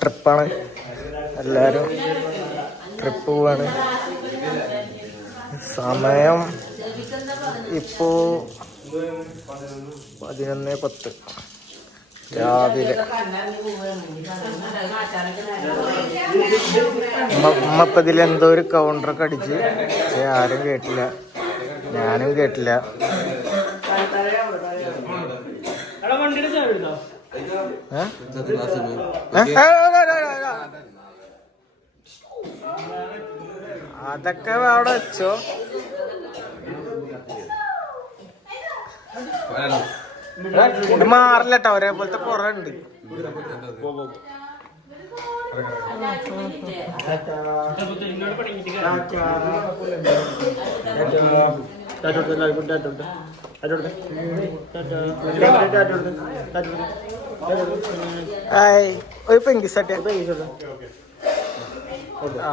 ട്രിപ്പാണ് എല്ലാരും ട്രിപ്പ് പോവാണ്. സമയം ഇപ്പോ പതിനൊന്ന് പത്ത്. രാവിലെ. ഉമ്മപ്പതിൽ എന്തോ ഒരു കൗണ്ടറൊക്കെ അടിച്ച്. പക്ഷെ ആരും കേട്ടില്ല. ഞാനും കേട്ടില്ല. അതൊക്കെ അവിടെ വെച്ചോ. ഇത് മാറില്ലട്ടോ ഒരേപോലത്തെ കുറെ ഉണ്ട് ഹായ് ഒരു പെങ്കി സെറ്റ് ആ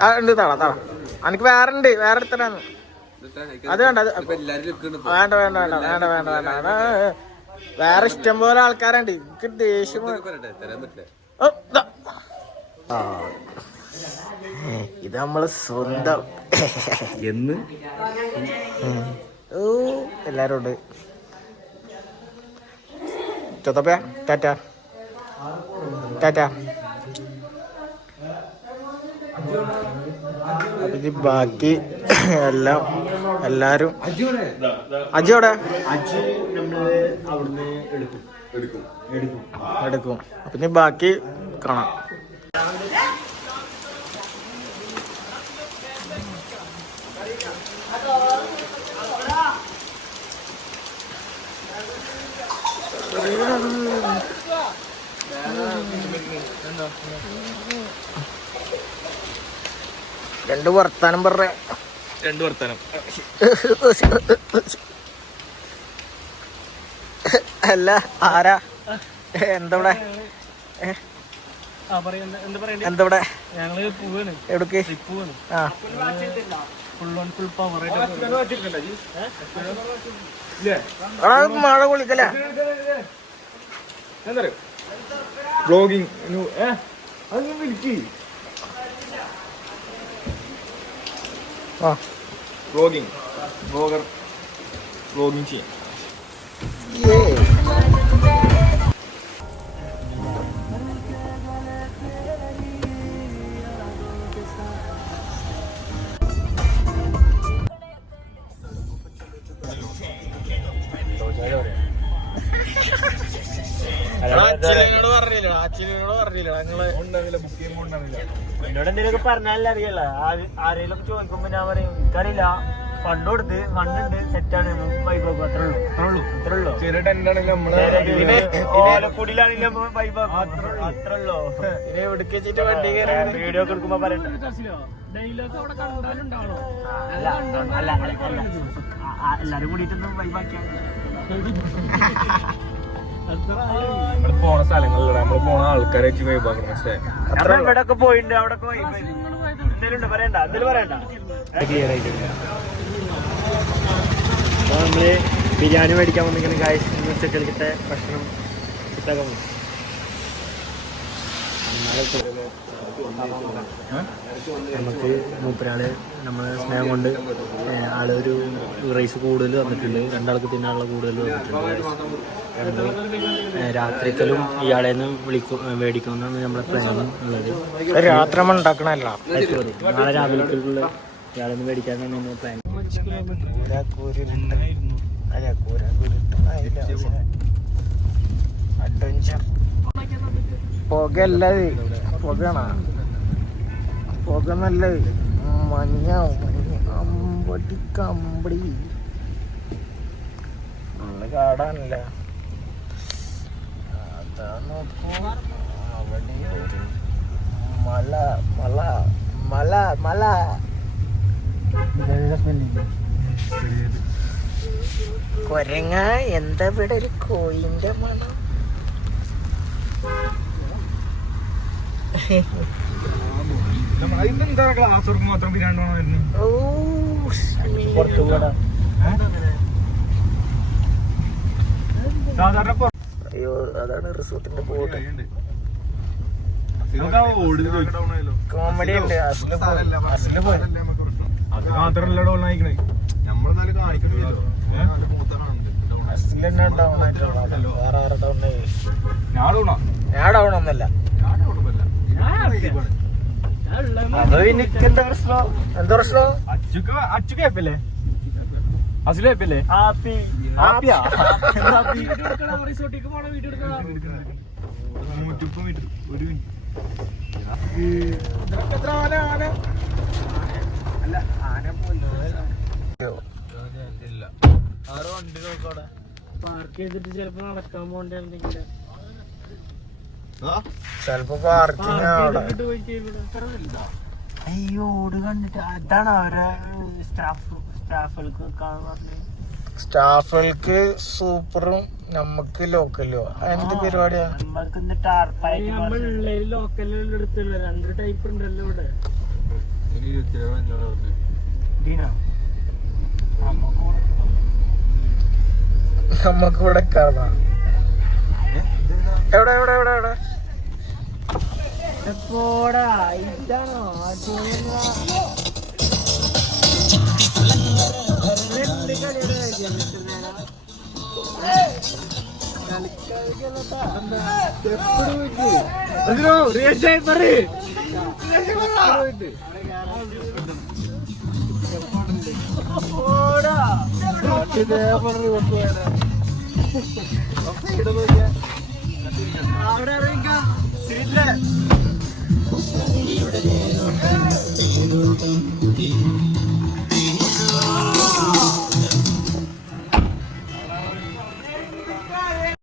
ആ, ഉണ്ട് തള തള. എനിക്ക് വേറെ ഉണ്ട് വേറെ എടുത്തരാന്ന് അത് വേണ്ട അത് വേണ്ട വേണ്ട വേണ്ട വേണ്ട വേണ്ട വേണ്ട വേണ്ട. വേറെ ഇഷ്ടം പോലെ ആൾക്കാരുണ്ട്. എനിക്ക് ദേഷ്യം. ഇത് നമ്മൾ സ്വന്തം. എന്ന്? ഓ എല്ലാരും ഉണ്ട്. ചൊത്തപ്പ ടാറ്റ. ടാറ്റ. ഇനി ബാക്കി എല്ലാം എല്ലാരും അജിയോടെ അജ് നമ്മൾ അവിടുന്ന് എടുക്കും എടുക്കും. എടുക്കും. എടുക്കും. അപ്പൊ ഇനി ബാക്കി കാണാം. രണ്ട് വർത്താനം പറ. രണ്ട് വർത്താനം. അല്ല ആരാ? എന്തവിടെ? ആ പറയുന്നത് എന്താ പറയണ്ടേ? എന്തവിടെ? ഞങ്ങൾ മഴ എവിടേക്ക്? പൂവാണ് പോവാണ്. ആ. Full on full vlogging ano eh ano yung milky ah vlogging vlogger vlogging siya yeah Hello. എന്നോട് എന്തെങ്കിലുമൊക്കെ പറഞ്ഞാലേ അറിയല്ല. ആരെങ്കിലും ചോദിക്കുമ്പോ ഞാൻ പറയും എനിക്കറിയില്ല. ഫണ്ട് കൊടുത്ത് ഫണ്ടുണ്ട് സെറ്റാണ് വൈബാക്കും അത്രേ ഉള്ളൂ. അത്രേ ഉള്ളൂ. അത്രേ ഉള്ളൂ. ഓലക്കുടിയിലാണെങ്കിലും വൈബാക്കും അത്രേ ഉള്ളൂ. വീഡിയോ ഒക്കെ എടുക്കുമ്പോ പറയണ്ട അല്ല അല്ല എല്ലാരും കൂടിയിട്ടൊന്നും വൈബാക്കിയാൽ നമ്മൾ പോണ സ്ഥലങ്ങളിലൂടെ നമ്മൾ പോണ ആൾക്കാരെ വെച്ച് വൈബാക്കണം പക്ഷേ ഇവിടെ ഒക്കെ പോയിട്ടുണ്ട് അവിടെ എന്തെങ്കിലും പറയണ്ട എന്തെങ്കിലും പറയണ്ട. ക്ലിയർ ആയിട്ടില്ല നമ്മൾ ബിരിയാണി മേടിക്കാൻ വന്നിങ്ങനെ ഇന്ന് ഉച്ചക്കലത്തെ ഭക്ഷണം കിട്ടാൻ പോകും നമുക്ക് മൂപ്പരാൾ നമ്മളെ സ്നേഹം കൊണ്ട് ആളൊരു റൈസ് കൂടുതൽ തന്നിട്ടുണ്ട് രണ്ടാൾക്ക് തിന്നാനുള്ള കൂടുതൽ തന്നിട്ടുണ്ട് ഏ, രാത്രിക്കലും ഇയാളെ നിന്ന് വിളിക്കും മേടിക്കണമെന്നാണ് നമ്മുടെ പ്ലാൻ ഉള്ളത്. രാത്രി ഉണ്ടാക്കണല്ല. നാളെ രാവിലേക്കുള്ള ഇയാളെ നിന്ന് മേടിക്കാനാണ് നമ്മൾ പ്ലാൻ അഡ്വഞ്ചർ പുകയല്ലേ പുകണ പുക നല്ലത് മഞ്ഞ മഞ്ഞ അമ്പടി കമ്പടി. ഒന്ന് കാടാനല്ല അതാ നോക്കൂ. അവിടെ മല മല മല മല. കൊരങ്ങ എന്താ ഇവിടെ ഒരു കോയിന്റെ മണം? ഇതെന്താ ക്ലാസ് വർക്ക് മാത്രം സാധാരണ അയ്യോ അതാണ് റിസോർട്ടിന്റെ ബോട്ട്. കോമഡി ഉണ്ട് അസിൽ അസിൽ മാത്രല്ല ഡോൺ ആയിക്കണേ. നമ്മളെന്നാലും അസൽ തന്നെ ഡൗൺ വേറെ ഡൗൺ ഞാൻ ഞാൻ ഡൗൺ ഒന്നല്ല ഞാൻ അത് എനിക്ക് എന്താ പ്രശ്നം? എന്താ പ്രശ്നം? അച്ചുക്ക് അച്ചുക്ക് ഏപ്പല്ലേ അസിൽ ഏപ്പല്ലേ ഹാപ്പി ഹാപ്പിയാ നൂറ്റിമുപ്പത് മീറ്റർ ഒരു മിനിറ്റ്. എത്ര ആന? ആന? അല്ല ആന പാർക്ക് ചെയ്തിട്ട് ചിലപ്പോ നടക്കാൻ പോണ്ടെങ്കിൽ ചെലപ്പോ അവിടെ. അയ്യോ ഓട് കണ്ടിട്ട് അതാണ് അവരെ സ്റ്റാഫ് സ്റ്റാഫുകൾക്ക് സൂപ്പറും നമുക്ക് ലോക്കലോ എന്ത് പരിപാടിയാ? നമ്മക്ക് രണ്ട് ടൈപ്പ് ഉണ്ടല്ലോ നമുക്ക് ഇവിടെ കാണാം എവിടെ എവിടെ എവിടെ എവിടെ? പോടാ ഇതാണോ അവിടെ ഇറങ്ങിക്കാം. സീറ്റിൽ. I'm